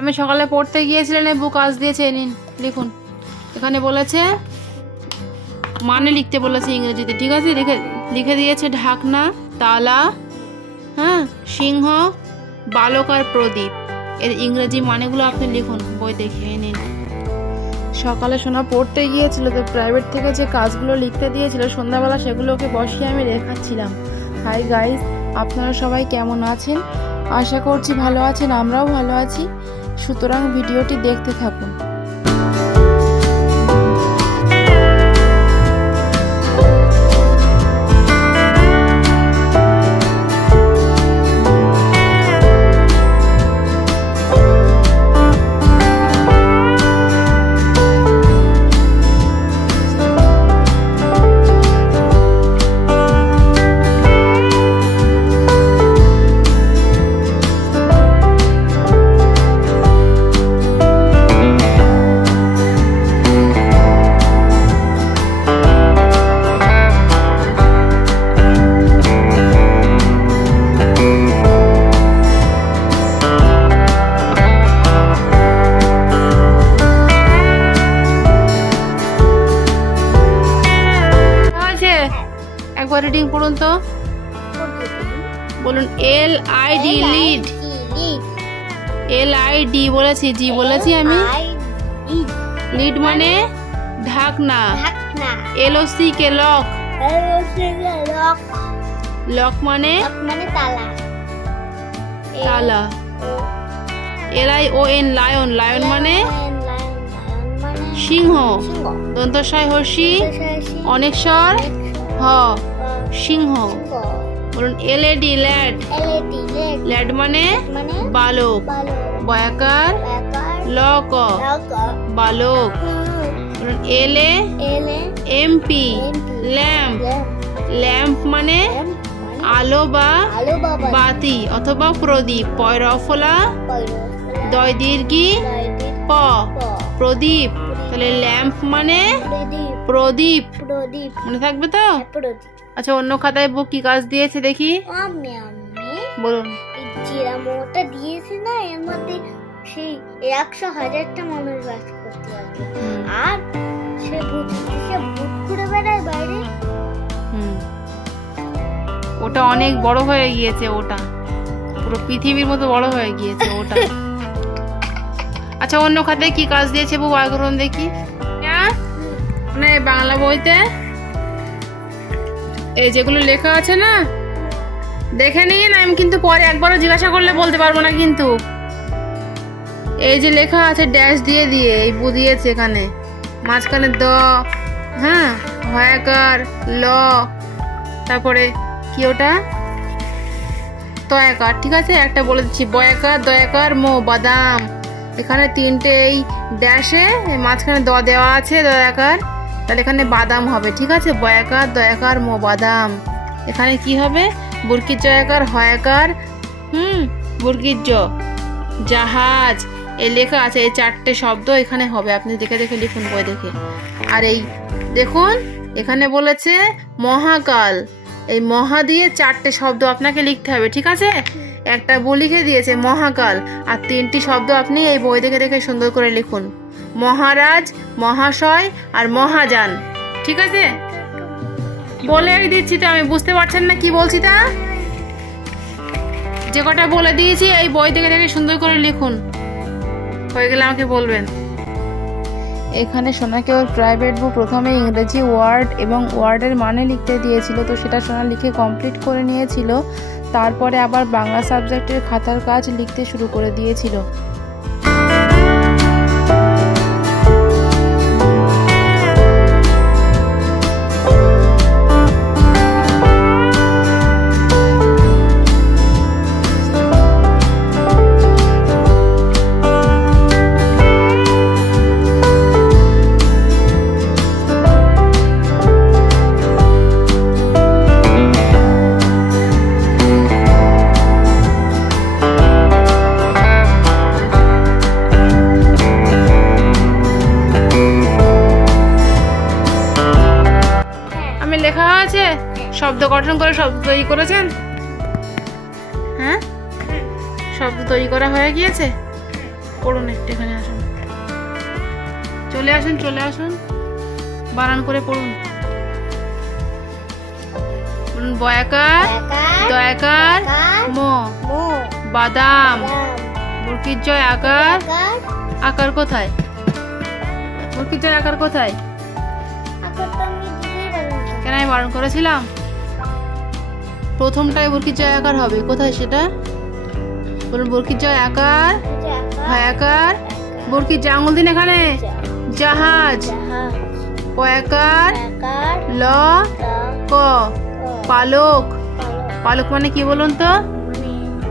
আমি সকালে পড়তে গিয়েছিলেন, এই বুক আজ দিয়েছে, নিন লিখুন। এখানে বলেছে মানে লিখতে বলেছে ইংরেজিতে, ঠিক আছে? লিখে দিয়েছে ঢাকনা, তালা, হ্যাঁ, সিংহ, বালক আর প্রদীপ। এর ইংরেজি মানেগুলো আপনি লিখুন, বই দেখে নিন। সকালে সোনা পড়তে গিয়েছিল, তো প্রাইভেট থেকে যে কাজগুলো লিখতে দিয়েছিল সন্ধ্যাবেলা সেগুলোকে বসিয়ে আমি লেখাচ্ছিলাম। হাই গাইস, আপনারা সবাই কেমন আছেন? আশা করছি ভালো আছেন, আমরাও ভালো আছি। সুতরাং ভিডিওটি দেখতে থাকুন। একবার রিডিং পড়ুন তো, বলুন LID, লিড। LID বলেছি, জি বলেছি আমি। লিড মানে ঢাকনা। LOC কে লক। লক মানে তালা। LION lion. লায়ন মানে সিংহ। দন্তস্বয় হর্ষি অনেকস্বর হ, সিংহ। বলুন LAD, ল্যাড। ল্যাড মানে বালক। বয়াকার লক, বালক। বলুন LAMP, ল্যাম্প। ল্যাম্প মানে আলো বা বাতি অথবা প্রদীপ। পয়রফলা দয় দীর্ঘি প, প্রদীপ। তাহলে ল্যাম্প মানে প্রদীপ, মনে থাকবে তো? আচ্ছা, অন্য খাতায় বুক কি কাজ দিয়েছে দেখি, বলুন। মোটা দিয়েছে না, এর মধ্যে সেই 100,000টা মানুষ বাস করতে পারবে, আর সে ভূত ঘুরে বেড়ায় বাইরে। ওটা অনেক বড় হয়ে গিয়েছে, ওটা পুরো পৃথিবীর মতো বড় হয়ে গিয়েছে ওটা। আচ্ছা, অন্য খাতায় কি কাজ দিয়েছে বউ, বার করুন দেখি। মানে বাংলা বইতে এই যেগুলো লেখা আছে না, দেখে নিয়ে না, আমি কিন্তু পরে একবারও জিজ্ঞাসা করলে বলতে পারবো না কিন্তু। এই যে লেখা আছে ড্যাশ দিয়ে দিয়ে, এই বু দিয়েছে এখানে, মাঝখানে দ, হ্যাঁ, হয়াকার ল, তারপরে কি ওটা তয়াকার, ঠিক আছে? একটা বলে দিচ্ছি, বয়াকার, দয়াকার, মো, বাদাম। এখানে তিনটে এই ড্যাশে মাঝখানে দ দেওয়া আছে, দয়াকার, তাহলে এখানে বাদাম হবে, ঠিক আছে? বয়াকার, দয়াকার, মো, বাদাম। এখানে কি হবে? বুরকির জয়াকার, হয়াকার, বুরকির জ, জাহাজ। এই লেখা আছে, এই চারটে শব্দ এখানে হবে, আপনি দেখে দেখে লিখুন বই দেখে। আর এই দেখুন এখানে বলেছে মহাকাল, এই মহা দিয়ে চারটে শব্দ আপনাকে লিখতে হবে, ঠিক আছে? একটা বই লিখে দিয়েছে মহাকাল, আর তিনটি শব্দ আপনি এই বই দেখে দেখে সুন্দর করে লিখুন, মহারাজ, মহাশয় আর মহাযান, ঠিক আছে? বলে দিচ্ছি তো, আমি বুঝতে পারছেন না কি বলছি তা? যে কটা বলে দিয়েছি এই বই দেখে দেখে সুন্দর করে লিখুন, হয়ে গেলে আমাকে বলবেন। এখানে সোনাকে ওর প্রাইভেট বুক প্রথমে ইংরেজি ওয়ার্ড এবং ওয়ার্ডের মানে লিখতে দিয়েছিল, তো সেটা সোনা লিখে কমপ্লিট করে নিয়েছিল। তারপরে আবার বাংলা সাবজেক্টের খাতার কাজ লিখতে শুরু করে দিয়েছিল। শব্দ গঠন করে শব্দ তৈরি করেছেন? হ্যাঁ, শব্দ তৈরি করা হয়ে গিয়েছে। পড়ুন একটু, এখানে আসুন, চলে আসুন, চলে আসুন, বানান করে পড়ুন। বলুন বয়াকার দয়াকার মো বাদাম। বর্গীর জয় আকার, আকার কোথায়? বর্গীর জয় আকার কোথায়? কেন আমি বারণ করেছিলাম? প্রথমটাই বর্গীর জয় আকার হবে, কোথায় সেটা বলুন। বর্গীর জয় আকার, হয়াকার, বর্গীর জয় আঙুল দিন এখানে, জাহাজ। পয়াকার ল ক পালক। পালক মানে কি বলুন তো?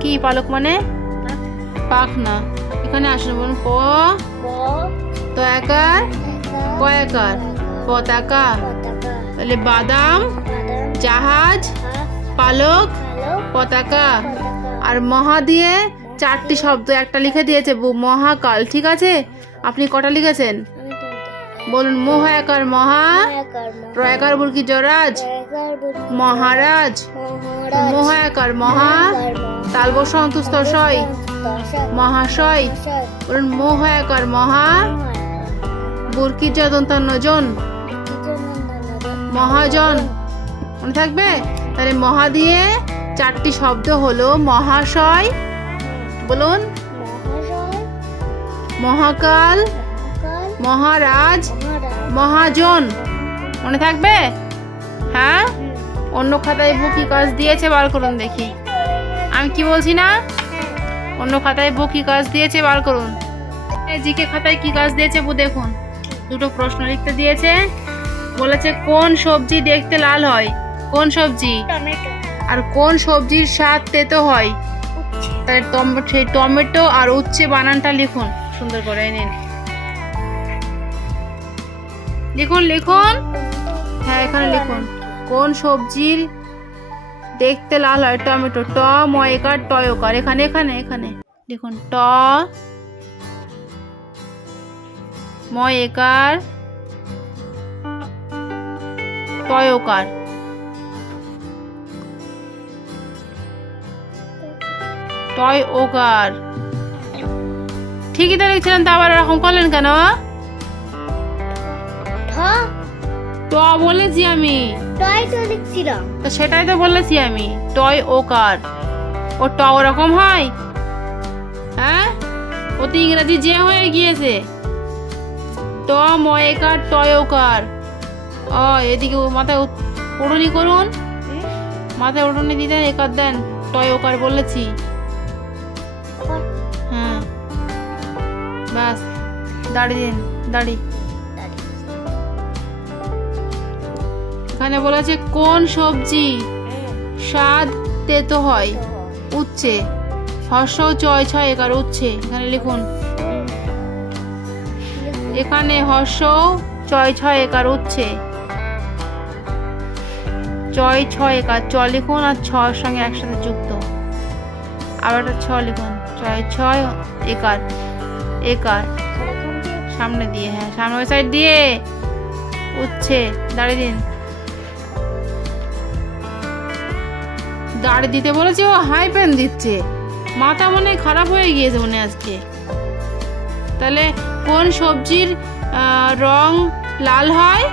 কি পালক মানে? পাখনা। এখানে আসুন, বলুন প তয়াকার কয়াকার পতাকা। তাহলে বাদাম, জাহাজ, পালক, পতাকা। আর মহা দিয়ে 4টি শব্দ একটা লিখে দিয়েছে, মহাকাল। ঠিক আছে, আপনি কটা লিখেছেন বলুন? মোহায়াকার মহা, রয়াকার বর্গীর জরাজ মহারাজ, মোহায়াকার মহা, তালবস্য অন্তুস্তশয় মহাশয়। বলুন মোহায়াকার মহা, বর্গীর জয় দন্তান্ন জন মহাজন। মনে থাকবে? তাহলে মহা দিয়ে 4টি শব্দ হলো মহাশয়, বলুন মহাকাল, মহারাজ, মহাজন। মনে থাকবে? হ্যাঁ। অন্য খাতায় বউ কি কাজ দিয়েছে বার করুন দেখি। আমি কি বলছি না? অন্য খাতায় বউ কি কাজ দিয়েছে বার করুন। জিকে খাতায় কি কাজ দিয়েছে বউ দেখুন। 2টো প্রশ্ন লিখতে দিয়েছে। বলেছে কোন সবজি দেখতে লাল হয়? কোন সবজি? আর কোন সবজির স্বাদ তেতো হয়? তাহলে সেই টমেটো আর উচ্ছে বানানটা লিখুন সুন্দর করে। নিন, লিখুন লিখুন। হ্যাঁ, এখানে লিখুন। কোন সবজির দেখতে লাল হয়? টমেটো। ট ময়কার টয়কার। এখানে এখানে এখানে লিখুন ট ময়কার টয়কার। টয় ওকার। ঠিকই তো লিখছিলেন, তা আবার এরকম করলেন কেন? ট বলেছি আমি, তো সেটাই তো বলেছি আমি। টয় ওকার। ও ট ওরকম হয়? হ্যাঁ, ও তো ইংরেজি যে হয়ে গিয়েছে। ট ময়কার টয় ওকার। ও এদিকে মাথায় উড়ুনি করুন, মাথায় উড়ুনি দিতে একার দেন। টয় ওকার বলেছি। হ্যাঁ, ব্যাস। দাড়ি দিন, দাড়ি। এখানে বলেছে কোন সবজি স্বাদ তেতো হয়? উচ্ছে। হর্ষ চয় ছয় একার উচ্ছে। এখানে লিখুন। এখানে হর্ষ চয় ছয় একার উচ্ছে। চয় ছয় একার চ লিখুন, আর ছর সঙ্গে একসাথে যুক্ত। আবার একটা ছ লিখুন। ছয় ছয় একার, একার সামনে দিয়ে। হ্যাঁ, সামনে ওই সাইড দিয়ে উচ্ছে। দাঁড়িয়ে দিন। দাঁড়িয়ে দিতে বলেছি, ও হাই পেন দিচ্ছে। মাথা মনে খারাপ হয়ে গিয়েছে মনে আজকে। তাহলে কোন সবজির রং লাল হয়?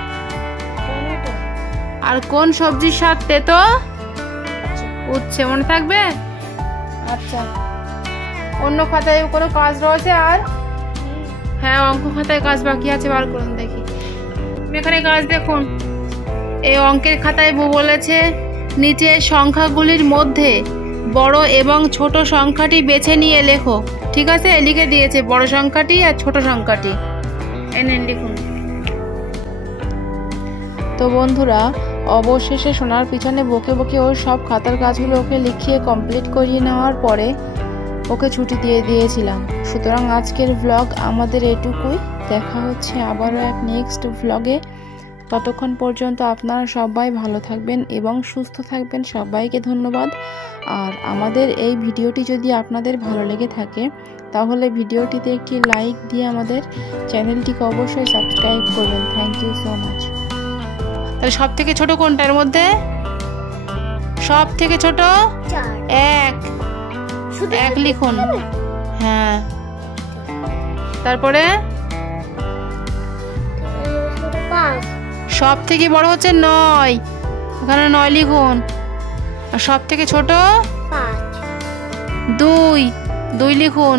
আর কোন সবজির স্বাদ তেতো? উচ্ছে। মনে থাকবে? আচ্ছা, অন্য খাতায় কোনো কাজ রয়েছে? আর হ্যাঁ, অঙ্ক খাতায় কাজ বাকি আছে, বার করুন দেখি। এখানে কাজ দেখুন। এই অঙ্কের খাতায় বউ বলেছে নিচে সংখ্যাগুলির মধ্যে বড় এবং ছোট সংখ্যাটি বেছে নিয়ে লেখো। ঠিক আছে, লিখে দিয়েছে বড় সংখ্যাটি আর ছোট সংখ্যাটি। এনেন, লিখুন। তো বন্ধুরা, অবশেষে সোনার পিছনে বকে বকে ওর সব খাতার কাজগুলো ওকে লিখিয়ে কমপ্লিট করিয়ে নেওয়ার পরে ওকে ছুটি দিয়ে দিয়েছিলাম। সুতরাং আজকের ভ্লগ আমাদের এটুকুই। দেখা হচ্ছে আবারও এক নেক্সট ভ্লগে। ততক্ষণ পর্যন্ত আপনারা সবাই ভালো থাকবেন এবং সুস্থ থাকবেন। সবাইকে ধন্যবাদ। আর আমাদের এই ভিডিওটি যদি আপনাদের ভালো লেগে থাকে তাহলে ভিডিওটিতে একটি লাইক দিয়ে আমাদের চ্যানেলটিকে অবশ্যই সাবস্ক্রাইব করবেন। Thank you so much. তাহলে সব থেকে ছোট কোনটার মধ্যে? সব থেকে ছোট এক। এক লিখুন। হ্যাঁ, তারপরে সব থেকে বড় হচ্ছে 9, এখানে 9 লিখুন। আর সব থেকে ছোট 2 লিখুন।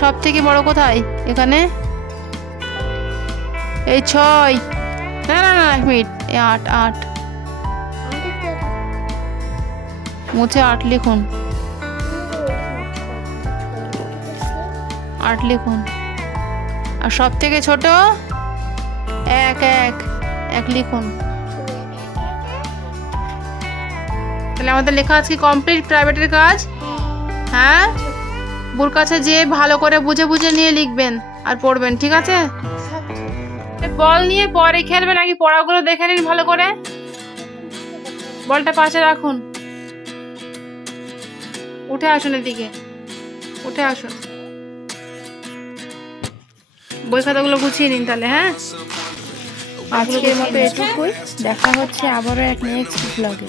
সব থেকে বড় কোথায়? এখানে এই 6, না 1 মিনিট, 8 মুছে 8 লিখুন। 8 লিখুন। আর সব থেকে ছোট 1 লিখুন। তাহলে আমাদের লেখা আজকে কমপ্লিট প্রাইভেটের কাজ। হ্যাঁ, বুর কাছে যে ভালো করে বুঝে বুঝে নিয়ে লিখবেন আর পড়বেন, ঠিক আছে? বল নিয়ে পরে খেলবেন, নাকি পড়াগুলো দেখে নিন ভালো করে। বলটা পাশে রাখুন। উঠে আসুন, এদিকে উঠে আসুন। বই খাতাগুলো গুছিয়ে নিন তাহলে। হ্যাঁ, আজকের মতো এটুকুই। দেখা হচ্ছে আবারও এক নেক্সট ব্লগে।